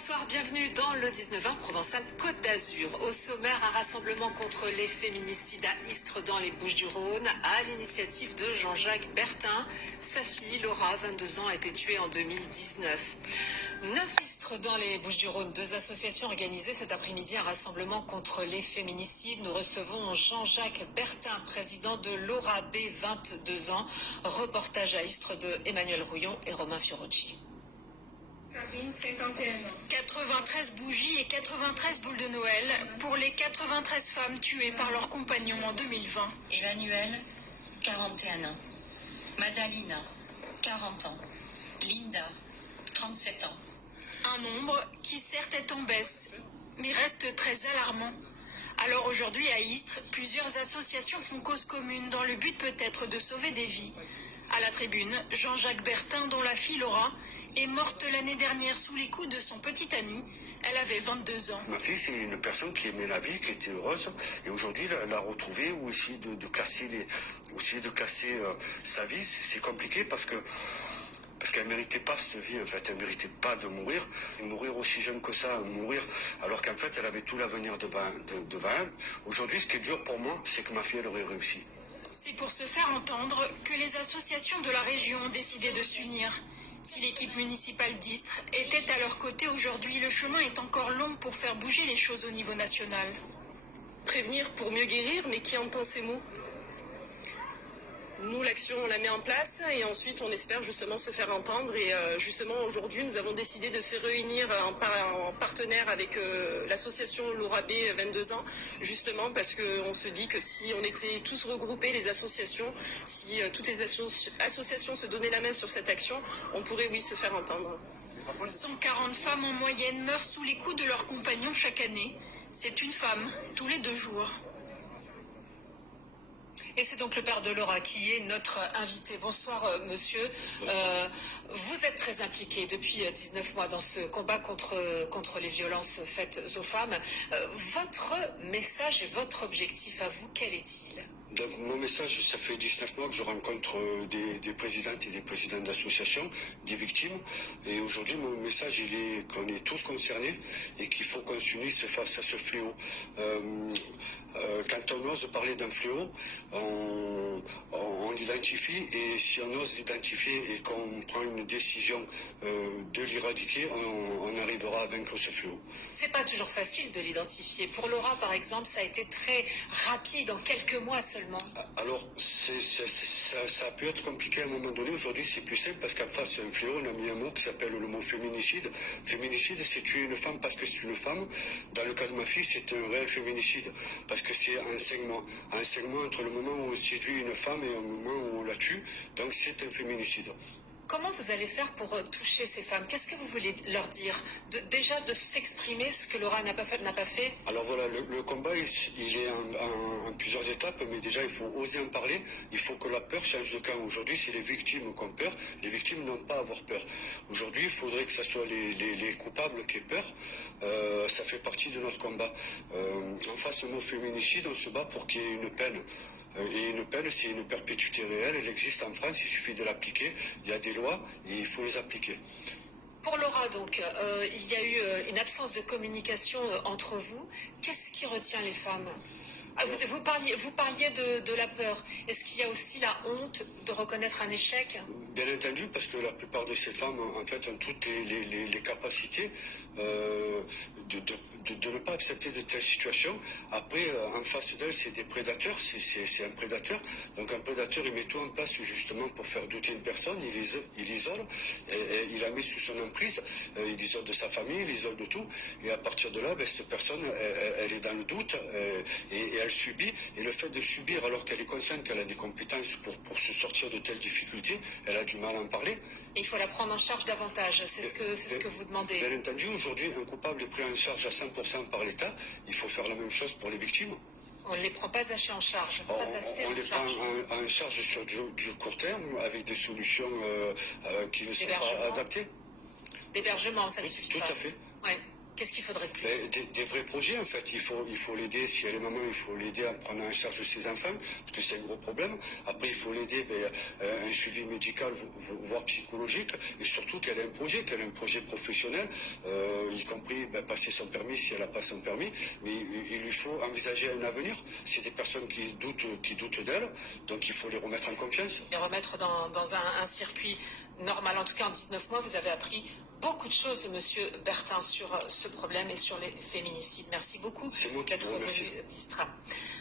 Bonsoir, bienvenue dans le 19-20 Provençal Côte d'Azur. Au sommaire, un rassemblement contre les féminicides à Istres dans les Bouches-du-Rhône, à l'initiative de Jean-Jacques Bertin. Sa fille, Laura, 22 ans, a été tuée en 2019. 9 Istres dans les Bouches-du-Rhône. 2 associations organisées cet après-midi un rassemblement contre les féminicides. Nous recevons Jean-Jacques Bertin, président de Laura B, 22 ans. Reportage à Istres de Emmanuel Rouillon et Romain Fiorucci. 51 ans. 93 bougies et 93 boules de Noël pour les 93 femmes tuées par leurs compagnons en 2020. Emmanuel, 41 ans. Madalina, 40 ans. Linda, 37 ans. Un nombre qui certes est en baisse, mais reste très alarmant. Alors aujourd'hui à Istres, plusieurs associations font cause commune dans le but peut-être de sauver des vies. À la tribune, Jean-Jacques Bertin, dont la fille Laura est morte l'année dernière sous les coups de son petit ami. Elle avait 22 ans. Ma fille, c'est une personne qui aimait la vie, qui était heureuse, et aujourd'hui, la retrouver ou essayer de casser sa vie, c'est compliqué parce qu'elle ne méritait pas cette vie, en fait, elle ne méritait pas de mourir. Mourir aussi jeune que ça, mourir alors qu'en fait, elle avait tout l'avenir devant elle. Aujourd'hui, ce qui est dur pour moi, c'est que ma fille, elle aurait réussi. C'est pour se faire entendre que les associations de la région ont décidé de s'unir. Si l'équipe municipale d'Istres était à leur côté aujourd'hui, le chemin est encore long pour faire bouger les choses au niveau national. Prévenir pour mieux guérir, mais qui entend ces mots? Nous, l'action, on la met en place et ensuite, on espère justement se faire entendre. Et justement, aujourd'hui, nous avons décidé de se réunir en partenaire avec l'association Laura B, 22 ans, justement parce qu'on se dit que si on était tous regroupés, les associations, si toutes les associations se donnaient la main sur cette action, on pourrait, oui, se faire entendre. 140 femmes en moyenne meurent sous les coups de leurs compagnons chaque année. C'est une femme tous les 2 jours. Et c'est donc le père de Laura qui est notre invité. Bonsoir monsieur. Vous êtes très impliqué depuis 19 mois dans ce combat contre les violences faites aux femmes. Votre message et votre objectif à vous, quel est-il ? Donc, mon message, ça fait 19 mois que je rencontre des présidentes et des présidents d'associations, des victimes. Et aujourd'hui, mon message, il est qu'on est tous concernés et qu'il faut qu'on s'unisse face à ce fléau. Quand on ose parler d'un fléau, on l'identifie, et si on ose l'identifier et qu'on prend une décision de l'éradiquer, on arrivera à vaincre ce fléau. C'est pas toujours facile de l'identifier. Pour Laura, par exemple, ça a été très rapide, en quelques mois seulement. Alors, ça a pu être compliqué à un moment donné. Aujourd'hui, c'est plus simple parce qu'en face, un fléau, on a mis un mot qui s'appelle le mot féminicide. Féminicide, c'est tuer une femme parce que c'est une femme. Dans le cas de ma fille, c'est un réel féminicide parce que c'est un segment entre le moment où on séduit une femme et le moment où on la tue. Donc, c'est un féminicide. Comment vous allez faire pour toucher ces femmes? Qu'est-ce que vous voulez leur dire? Déjà de s'exprimer, ce que Laura n'a pas fait. Alors voilà, le combat, il est en plusieurs étapes, mais déjà, il faut oser en parler. Il faut que la peur change de camp. Aujourd'hui, c'est les victimes qui ont peur. Les victimes n'ont pas à avoir peur. Aujourd'hui, il faudrait que ce soit les coupables qui aient peur. Ça fait partie de notre combat. En face au mot féminicide, on se bat pour qu'il y ait une peine. Et une peine, c'est une perpétuité réelle. Elle existe en France, il suffit de l'appliquer. Il y a des lois et il faut les appliquer. Pour Laura, donc, il y a eu une absence de communication entre vous. Qu'est-ce qui retient les femmes? Vous parliez de la peur. Est-ce qu'il y a aussi la honte de reconnaître un échec? Bien entendu, parce que la plupart de ces femmes, en fait, ont toutes les capacités de ne pas accepter de telles situations. Après, en face d'elles, c'est des prédateurs, c'est un prédateur. Donc un prédateur, il met tout en place justement pour faire douter une personne, il isole, il la met sous son emprise, il isole de sa famille, il isole de tout. Et à partir de là, cette personne, elle est dans le doute et elle subit. Et le fait de subir, alors qu'elle est consciente qu'elle a des compétences pour se sortir de telles difficultés, elle a du mal à en parler. Et il faut la prendre en charge davantage, c'est ce que vous demandez. Bien entendu, aujourd'hui, un coupable est pris en charge à 100% par l'État. Il faut faire la même chose pour les victimes. On ne les prend pas assez en charge. On les prend en charge sur du court terme avec des solutions qui ne sont pas adaptées. D'hébergement, ça ne suffit pas. Tout à fait. Ouais. Qu'est-ce qu'il faudrait plus? Des vrais projets, en fait. Il faut l'aider, si elle est maman, il faut l'aider en prenant en charge ses enfants, parce que c'est un gros problème. Après, il faut l'aider, un suivi médical, voire psychologique, et surtout qu'elle ait un projet professionnel, y compris passer son permis si elle n'a pas son permis, mais il lui faut envisager un avenir. C'est des personnes qui doutent d'elle, donc il faut les remettre en confiance. Les remettre dans un circuit normal. En tout cas, en 19 mois, vous avez appris beaucoup de choses, Monsieur Bertin, sur ce problème et sur les féminicides. Merci beaucoup C'est moi qui d'être vous remercie. venu d'Istra.